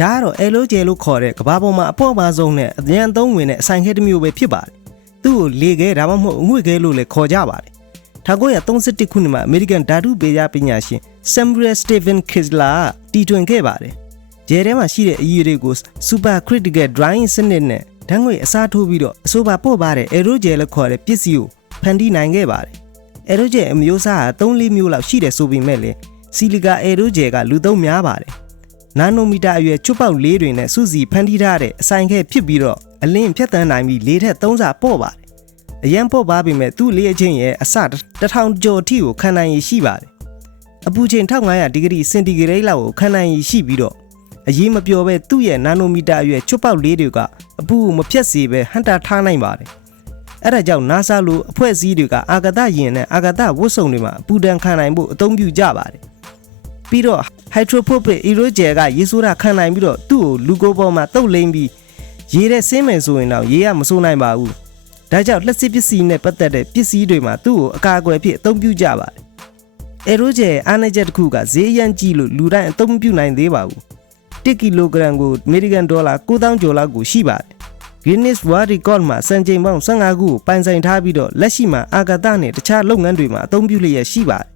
ဒါကတော့အဲလိုကျဲလို့ခေါ်တဲ့ကဘာပေါ်မှာအပေါ်ပါဆုံးနဲ့အမြန်သုံးဝင်တဲ့အဆိုင်ခဲတစ်မျိုးပဲဖြစ်ပါတယ်သူ့ကိုလေခဲဒါမှမဟုတ်အငွေ့ခဲလို့လည်းခေါ်ကြပါတယ်1931ခုနှစ်မှာအမေရိကန်ဓာတုဗေဒပညာရှင် Samuel Stephen Kinsler တီထွင်ခဲ့ပါတယ်ဂျဲထဲမှာရှိတဲ့အရည်တွေကို super critical drying စနစ်နဲ့ဓာတ်ငွေအစားထိုးပြီးတော့အဆိုပါပို့ပါတဲ့ aerogel လို့ခေါ်တဲ့ပစ္စည်းကိုဖန်တီးနိုင်ခဲ့ပါတယ် aerogel အမျိုးအစားဟာ3-4မျိုးလောက်ရှိတယ်ဆိုပေမဲ့လည်း silica aerogel ကလူသုံးများပါတယ်နာနိုမီတာအရွယ်ချွတ်ပေါက်လေးတွေနဲ့စုစည်းဖန်တီးထားတဲ့အဆိုင်ခဲဖြစ်ပြီးတော့အလင်းဖြတ်တန်းနိုင်ပြီးလေးထက်3ဆပေါ့ပါတယ်အရန်ပေါ့ပါပေမဲ့သူ့လေးအချင်းရဲ့အစ1000ကျော်အထိကိုခံနိုင်ရရှိပါတယ်အပူချိန်1500ဒီဂရီစင်တီဂရိတ်လောက်ကိုခံနိုင်ရရှိပြီးတော့အရေးမပျော်ပဲသူ့ရဲ့နာနိုမီတာအရွယ်ချွတ်ပေါက်လေးတွေကအပူကိုမဖြတ်စေပဲဟန်တာထားနိုင်ပါတယ်အဲ့ဒါကြောင့် NASA လိုအဖွဲ့အစည်းတွေကအာကာသယာဉ်နဲ့အာကာသဝတ်စုံတွေမှာအပူဒဏ်ခံနိုင်ဖို့အသုံးပြုကြပါတယ်ပြီးတော့ hydrophobic aerogel ကရေဆိုးတာခံနိုင်ပြီးတော့သူ့ကိုလူကိုယ်ပေါ်မှာတုပ်လိမ့်ပြီးရေထဲဆင်းမယ်ဆိုရင်တော့ရေကမဆိုးနိုင်ပါဘူးဒါကြောင့်လက်စစ်ပစ္စည်းနဲ့ပတ်သက်တဲ့ပစ္စည်းတွေမှာသူ့ကိုအကာအကွယ်ဖြစ်အသုံးပြုကြပါတယ် aerogel အားနည်းချက်တစ်ခုကဈေးရမ်းကြီးလို့လူတိုင်းအသုံးမပြုနိုင်သေးပါဘူး1ကီလိုဂရမ်ကိုအမေရိကန်ဒေါ်လာ9000ကျော်လောက်ကိုရှိပါတယ် Guinness World Record မှာစံချိန်ပေါင်း15ခုကိုပိုင်ဆိုင်ထားပြီးတော့လက်ရှိမှာအာကာသနဲ့တခြားလုပ်ငန်းတွေမှာအသုံးပြုလျက်ရှိပါတယ်